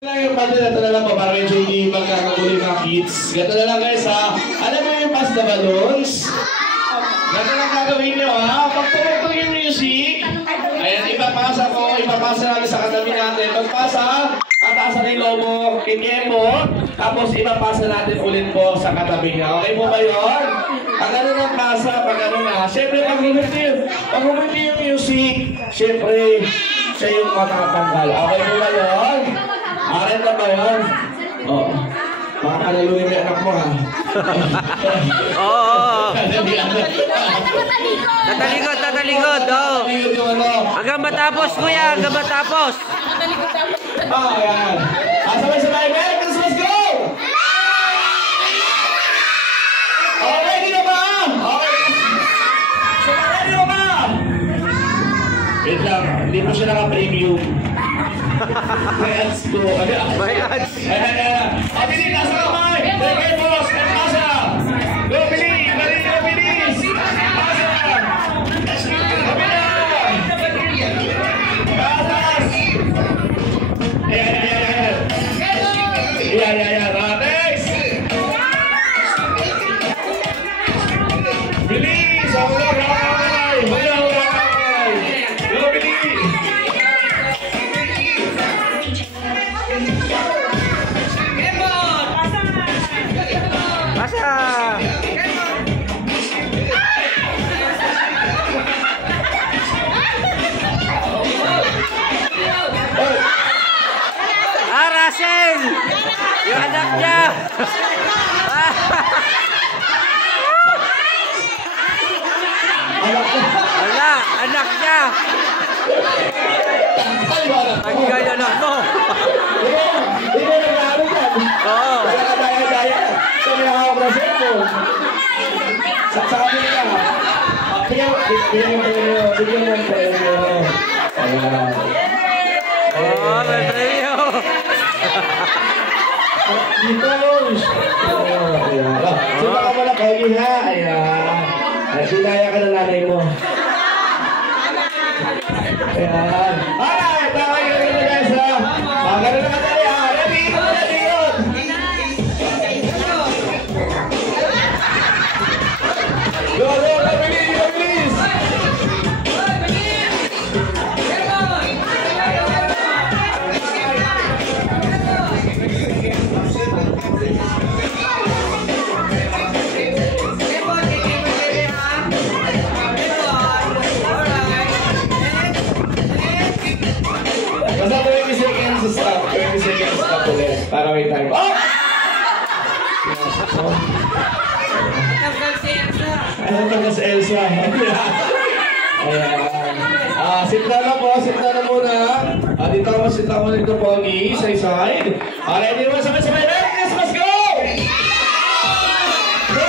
Yung pati na lang po para medyo hindi magkakagulo yung mga kids. Ganito na lang guys ha. Alam mo yung pass the balloons? Ganito lang gagawin nyo ha. Pag tumugtog yung music, ayan, ipapasa natin sa katabi natin. Pagpasa, tataas na yung lobo, kinyen mo, tapos ipapasa natin ulit po sa katabi niya. Okay po ba yun? Pag ano ng pasa, pag ano na. Siyempre, pag humindi yung music, siyempre, siya yung matatanggal. Okay po ba yun? Aral na ba yun? Oo. Baka panalunin mo yung anak mo ha. Oo. Tatalikod. Oo. Hanggang matapos kuya, hanggang matapos. Ayan. Sabay-sabay. Merry Christmas, go! Okay, di na ba? Okay. Ready na ba? Wait lang, hindi po siya naka-premium. May ads ko. May ads. Ayan. Pabili, nasa kamay. Take boss. Pasa. Go, Billy. Bilis. Pasa. Kabila. Pasas. Ayan. Next. Bilis. Hula-hulay. Go, Billy. Pasa. Russell! Yung anak niya! Wala! Anak niya! Tanggal anak mo! Hindi mo nag-aaral yan. Oo! Kaya ka daya-daya. Sabi na ako na cellphone. Sabi ka. Bigyan mo ang premyo. Ayan. Oo, may premyo! Nitos! Ayan. Sino ka pala Peggy ha? Ayan. Sinaya ka ng nanay mo. Ayan. Alright! Tama yun na guys ha. Magano na kadali ha. Ready? Go, bilis! Basta 20 seconds stop. 20 seconds stop ulit. Para may time. Oh! Ano taga si Elsa? Ayan. Sit down na po. Sit down na muna. Dito ako sit down dito po. Sa side. Ready naman sabay-sabay. Merry Christmas, go! Go!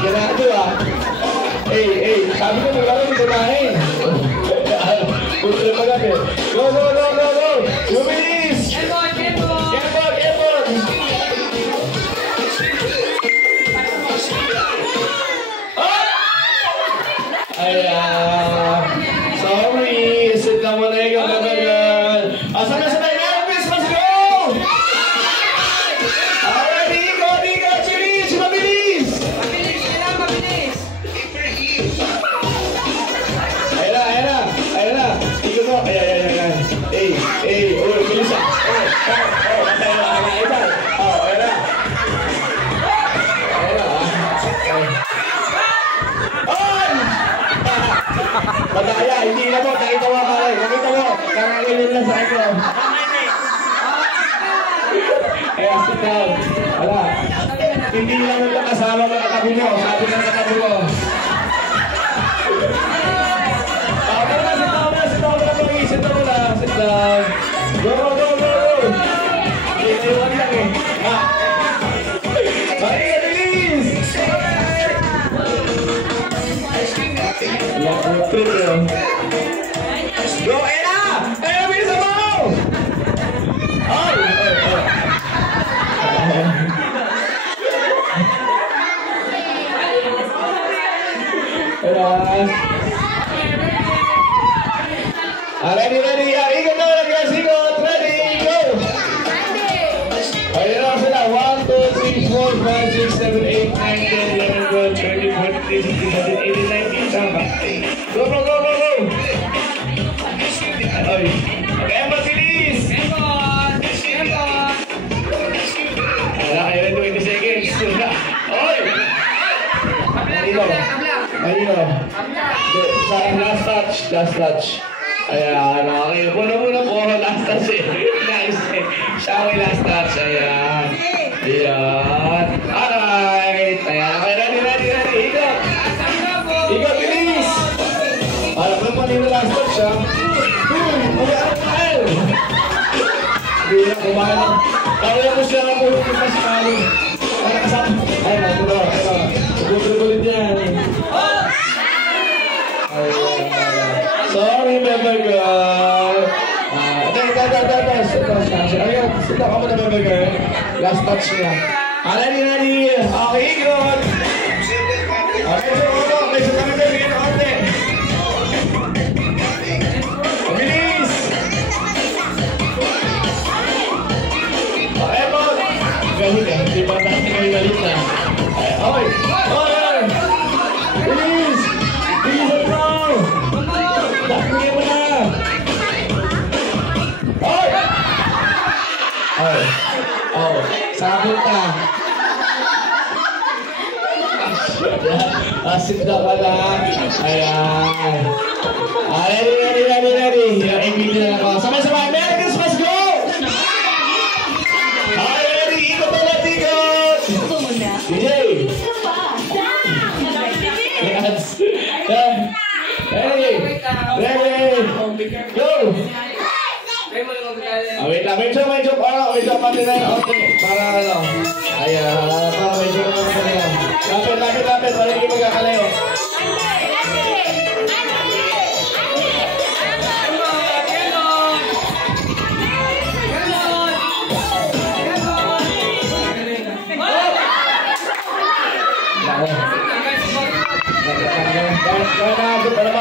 Ganado ah. Sabi ko magkano dito nahin. Puto pa lang eh. Go! Luminis! Airport! Ayan. Sorry. Sit lang mo na yung gagawin. Sabay-sabay. Merry Christmas, go! Alright, go! Bilis! Mabilis! Ayan na. Ikaw mo. Ayan. Uy, bilis ah. Matay na mga iba. Ayan na. Madaya, hindi na mo. Nakita mo. Kakagilin lang sa akin. Kaya sit down. Wala. Hindi lang yung kasama ng katabi mo. Sabi ng katabi mo. Sit down. Go. Iwan lang eh. Bilis! Go, Ella! Bilis mo! Ready. Ikot na lang guys, ikot. Kanino? Sa last touch. Last touch. Ayan, okay. Muna po. Last touch eh. Nice eh. Siya may last touch. Ayan. Ayan. Alright. Ayan. Okay, ready. Ikot. Ikot, bilis. Alam mo pa nila last touch ha. Hindi na kumain. Kaya mo siya ang ulit yung pasikalo. Para kasama. Ayun, ito. Ulit yan. Sorry, Bebe Girl. Sita ka mo na, Bebe Girl. Last touch niya. Ready. Okay, good. Okay, so may isa kami, Bebe Girl. Konti. Bilis. Okay, po. Galit eh. Di ba natin kayo galit na? Okay. Bilis. Bilisan mo. Dakingin mo na! Oy! Sakot ka! Asin na pala! Ayan! Ready! Ibigin na ako! Sabay-sabay! Merry Christmas! Go! Ready! Ikot ulit! Ikot! DJ! Ready! Go! Wait lang, may joke. Wait lang, pati na yun. Okay, para ano. Ayan, para may joke naman sa nila. Lapit, para hindi magkakalayo.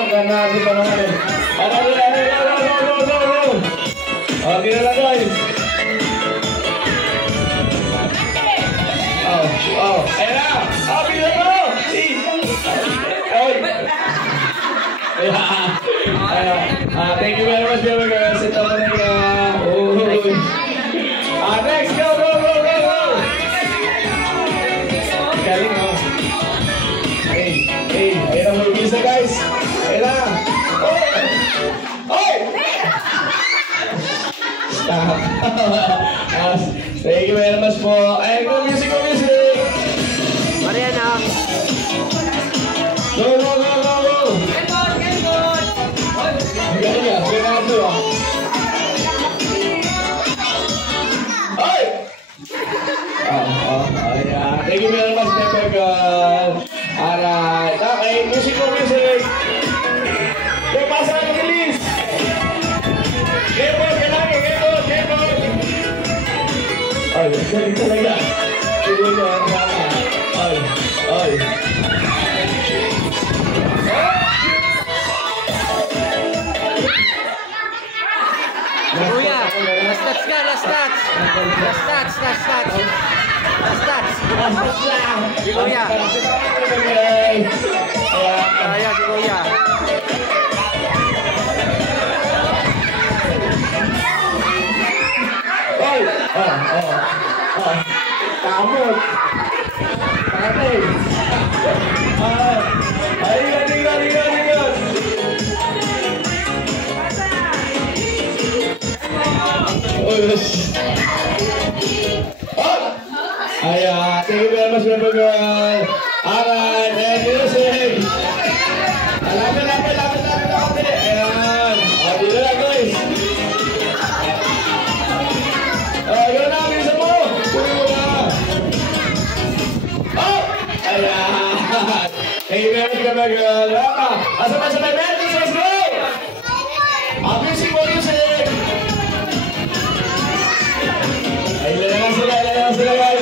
Ganado pa naman eh. Go! Okay na lang guys. Ayan na! Bilan mo! Thank you very much, Bebe Girls. Ito pa na yan. Next, go! Galing mo. Ayan na mo yung guys. Ayan na. Stop. Thank you very much po. Ayan, go music. Mariana. Go. Galing yan. Ganado. Ayan. Thank you very much, Bebe Girl. Alright. Okay, music. Go, pasa na bilis. Keyboard. Ay, galing talaga. Sige nyo, ang tama. Ay. Kuya, last touch ka, last touch. Kuya. Ayan, si Kuya. Kamot. Tatay. Ayun. Ayan, thank you very much, Bebe Girl. Alright, and music. Lapit. Ayan. Dito lang, guys. Yun na, bisa mo. Puli mo na. Ayan. Thank you very much, Bebe Girl. Asabay, Merry Christmas, go! Music. Ay, ilan na sila, guys.